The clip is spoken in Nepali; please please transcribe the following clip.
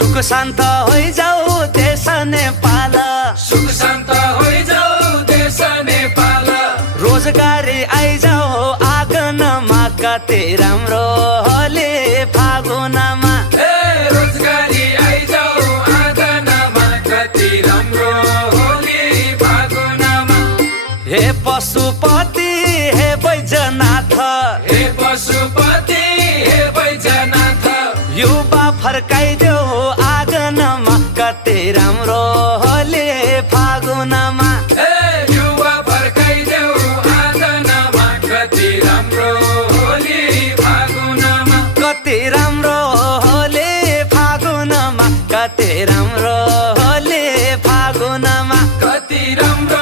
सुख शान्त होइजाऊ देश नेपाल, सुख शान्त होइजाऊ देश नेपाल। रोजगारी आइजाऊ आँगनमा कति राम्रो होली फागुनमा। रोजगारी आइजाऊ आँगनमा कति राम्रो होली फागुनमा। हे पशुपति हे बैजनाथ, हे पशुपति हे बैजनाथ, युवा फर्काइदेऊ आँगनमा कति राम्रो होली फागुनमा। युवा फर्काइदेऊ आँगनमा कति राम्रो होली फागुनमा। कति राम्रो होली फागुनमा, कति राम्रो होली फागुनमा। कति राम्रो